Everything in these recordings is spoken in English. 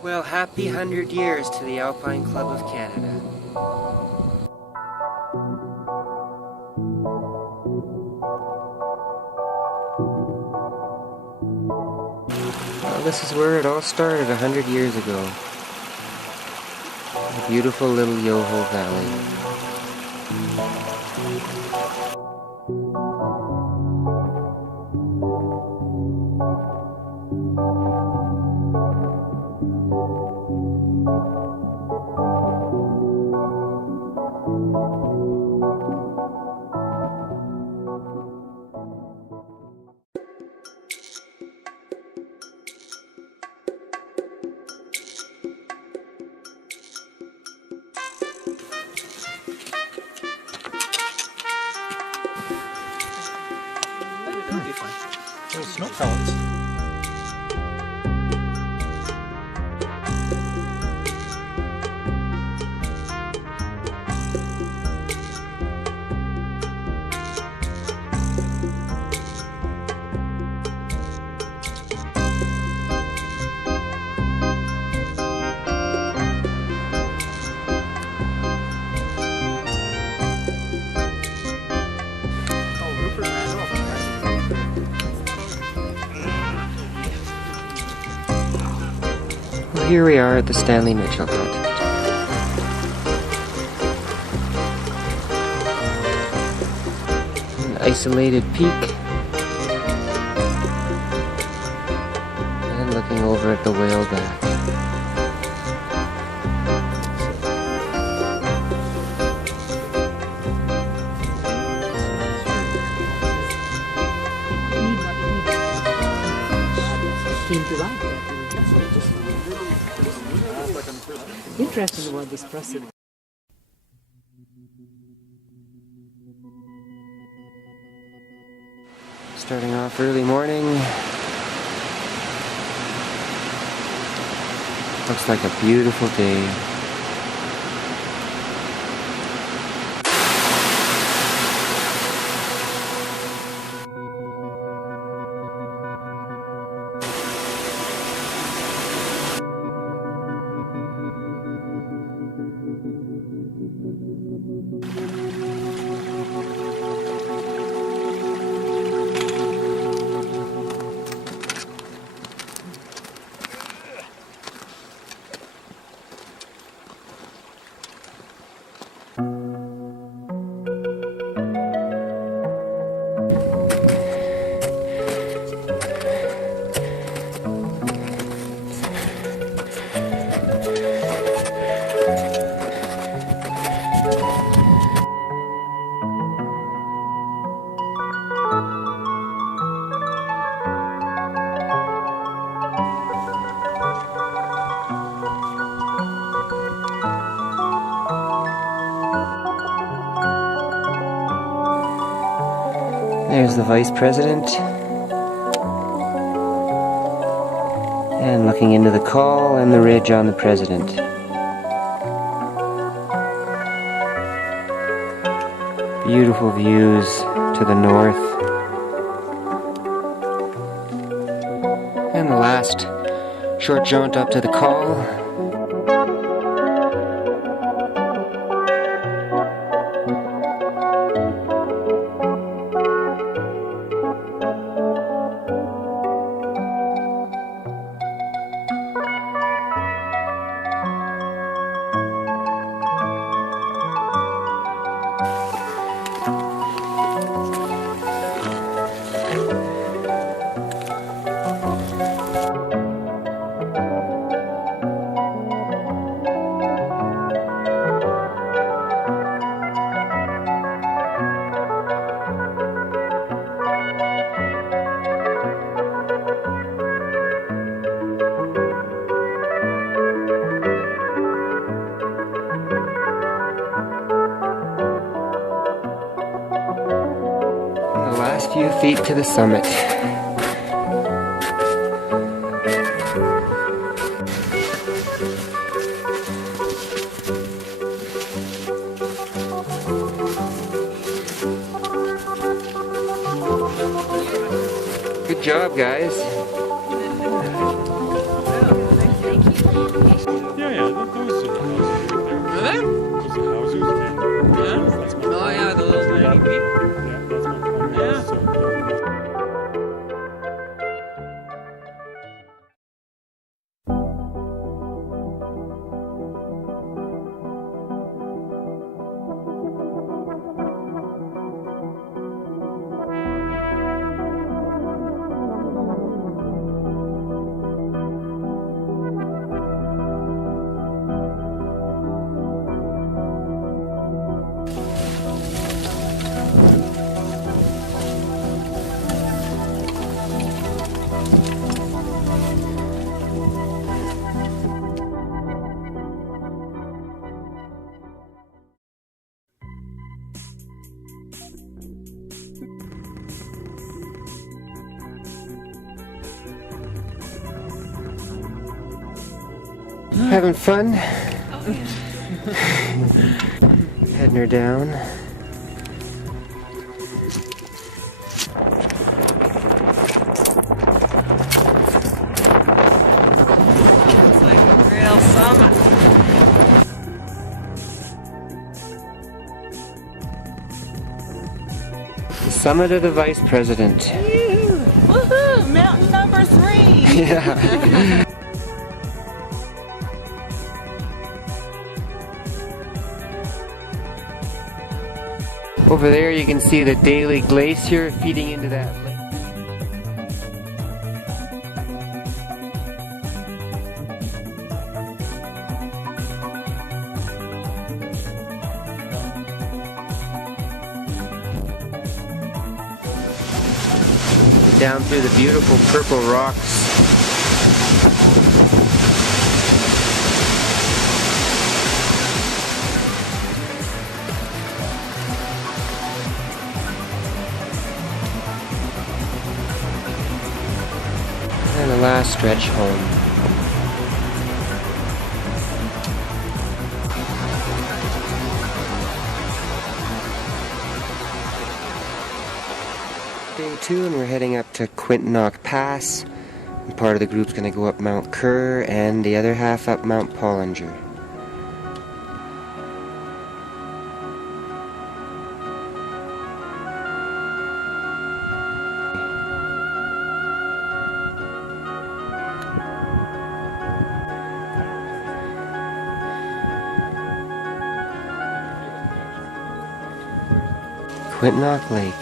Well, happy 100 years to the Alpine Club of Canada. Well, this is where it all started 100 years ago. The beautiful little Yoho Valley. There's snow pellets. Well, here we are at the Stanley Mitchell hut. An isolated peak. And looking over at the whaleback. Interesting about this precedent. Starting off early morning. Looks like a beautiful day. There's the Vice President. And looking into the call and the ridge on the President. Beautiful views to the north. And the last short jaunt up to the call. Last few feet to the summit. job, guys. Yeah, those are houses right there. Those are houses and that's my Oh yeah, those tiny people. yeah, that's my farmhouse. So Having fun? Heading her down. It's like a real summer. The summit of the Vice President. Woohoo! Mountain number 3! Yeah. Over there you can see the Daily Glacier feeding into that lake. Down through the beautiful purple rocks. And the last stretch home. Day 2 and we're heading up to Quintnock Pass. And part of the group's going to go up Mount Kerr and the other half up Mount Pollinger. Quintnock Lake.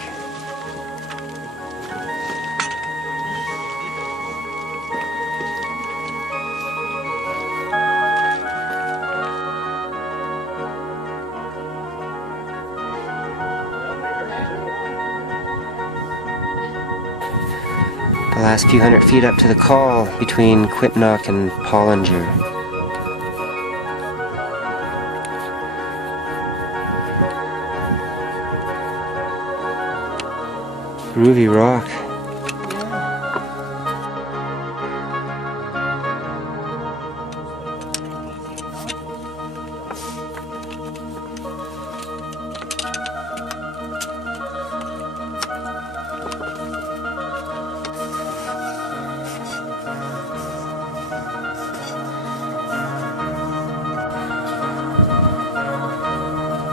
The last few hundred feet up to the call between Quintnock and Pollinger. Groovy rock.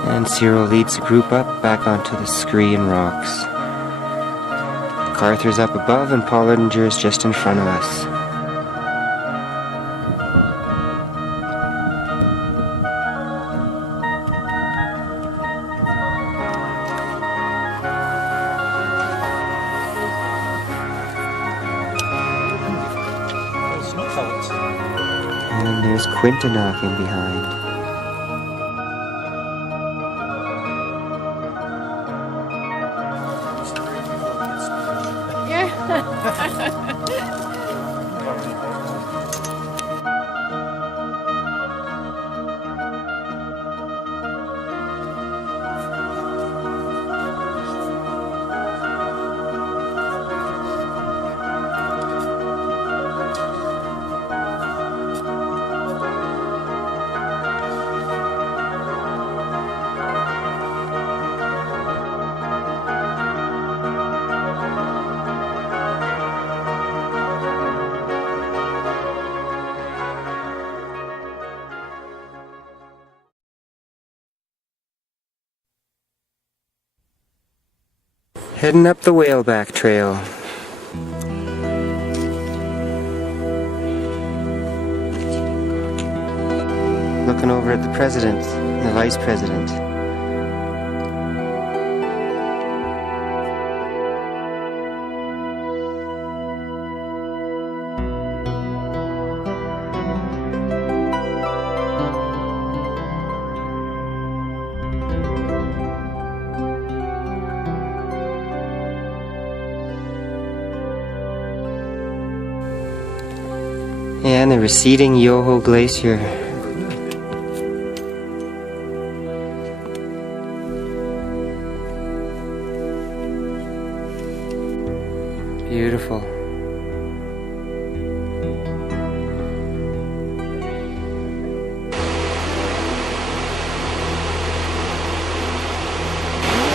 And Cyril leads the group up back onto the screen rocks. MacArthur's up above and Pollinger's just in front of us. And there's Quintnock in behind. Heading up the Whaleback Trail. Looking over at the president and the vice president. And the receding Yoho Glacier. Beautiful.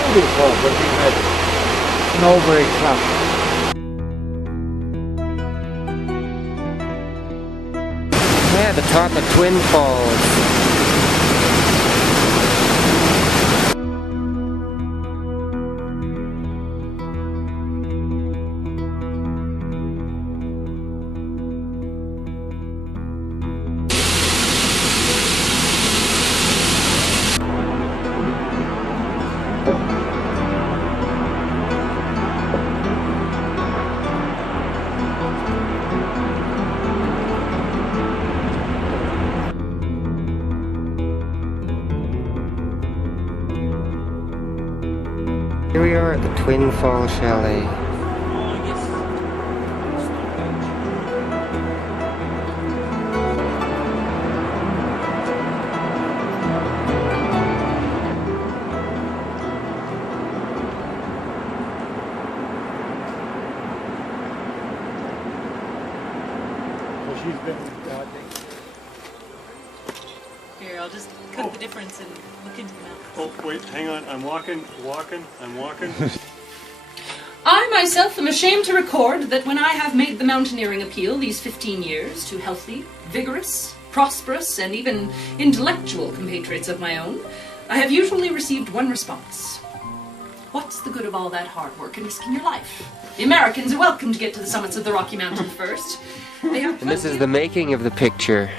Beautiful, but we had snowberry crop. Yeah, the top of Twin Falls. Here we are at the Twin Falls Chalet. Well, she's been Here, I'll just cut the difference and look into the map. Oh, wait, hang on. I'm walking. I myself am ashamed to record that when I have made the mountaineering appeal these 15 years to healthy, vigorous, prosperous, and even intellectual compatriots of my own, I have usually received one response. What's the good of all that hard work and risking your life? The Americans are welcome to get to the summits of the Rocky Mountains first. They have And this is the making of the picture.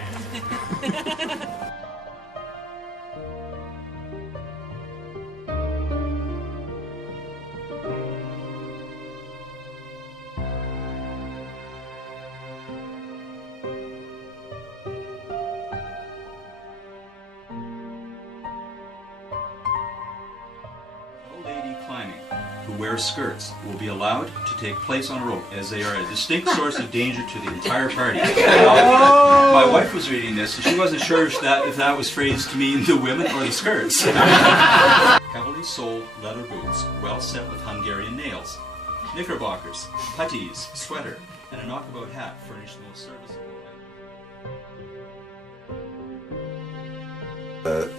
Lady climbing who wears skirts will be allowed to take place on a rope, as they are a distinct source of danger to the entire party. Now, my wife was reading this and she wasn't sure if that was phrased to mean the women or the skirts. Heavily soled leather boots, well set with Hungarian nails. Knickerbockers, puttees, sweater, and a knockabout hat furnish the most serviceable.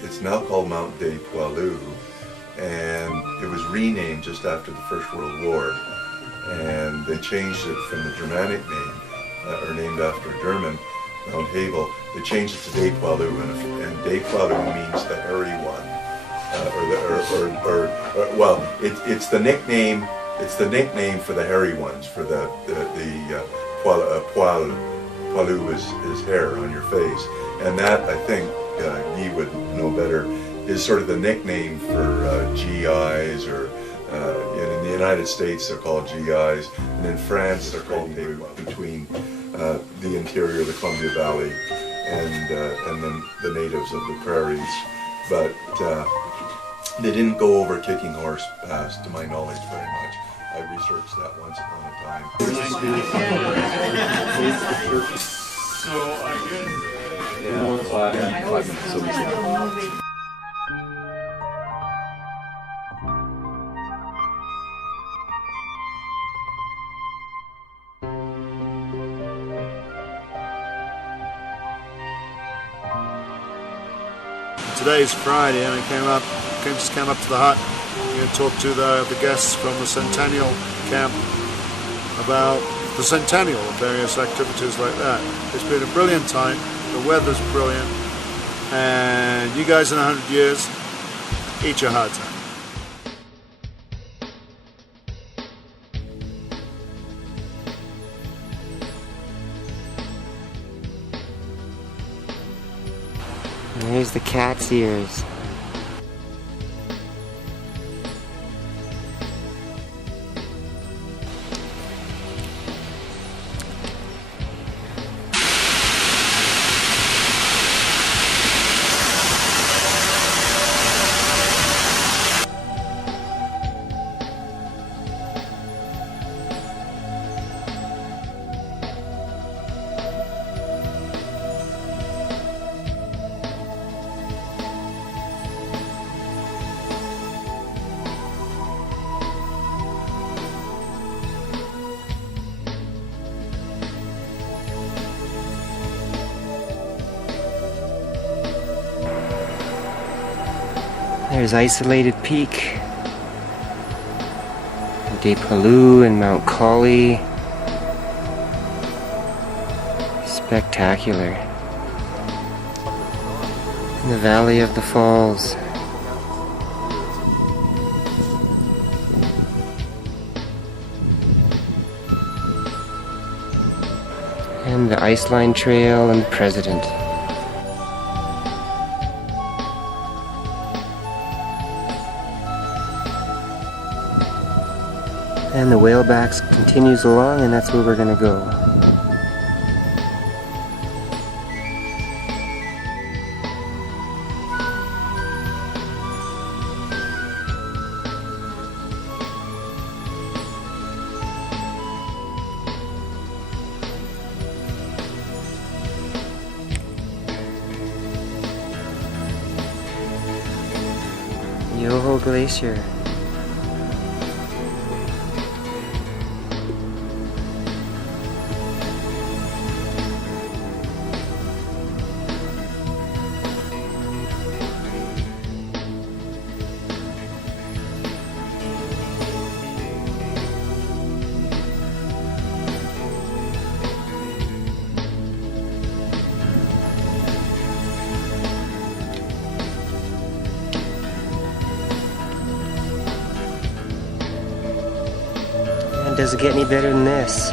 It's now called Mount des Poilus, and it was renamed just after the First World War, and they changed it from the Germanic name, or named after a German, Mount Havel. They changed it to des Poilus, and des Poilus means the hairy one, it's the nickname. It's the nickname for the hairy ones, for the poilu is hair on your face, and that, I think Guy would know better, is sort of the nickname for GIs, or in the United States they're called GIs, and in France they're called between the interior of the Columbia Valley and then the natives of the prairies, but they didn't go over Kicking Horse Pass, to my knowledge, very much. I researched that once upon a time. So I guess. Today's Friday, and I just came up to the hut. I'm going to talk to the guests from the Centennial camp about the Centennial and various activities like that. It's been a brilliant time. The weather's brilliant, and you guys in 100 years, eat your hearts out. there's the cat's ears. There's Isolated Peak, De Palu and Mount Collie. Spectacular. In the Valley of the Falls. And the Iceline Trail and President. And the whalebacks continues along, and that's where we're gonna go. Yoho Glacier. Does it get any better than this?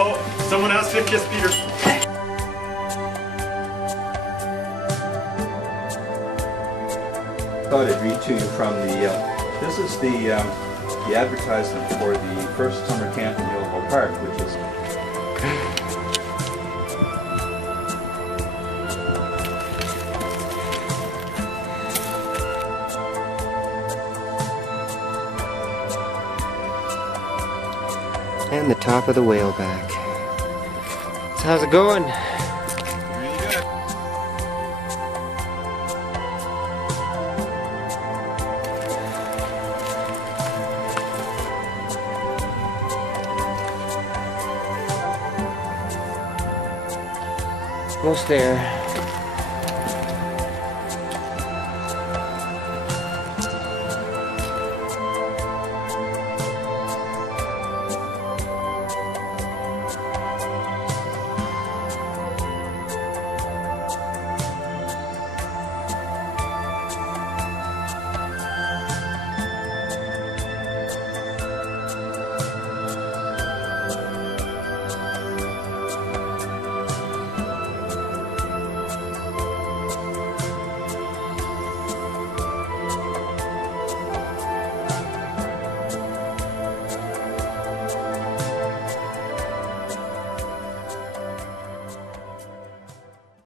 Oh, someone asked to kiss Peter. Thought I'd read to you from the, this is the advertisement for the first summer camp in Yoho Park, which is and the top of the whaleback. So how's it going? Really good. Almost there.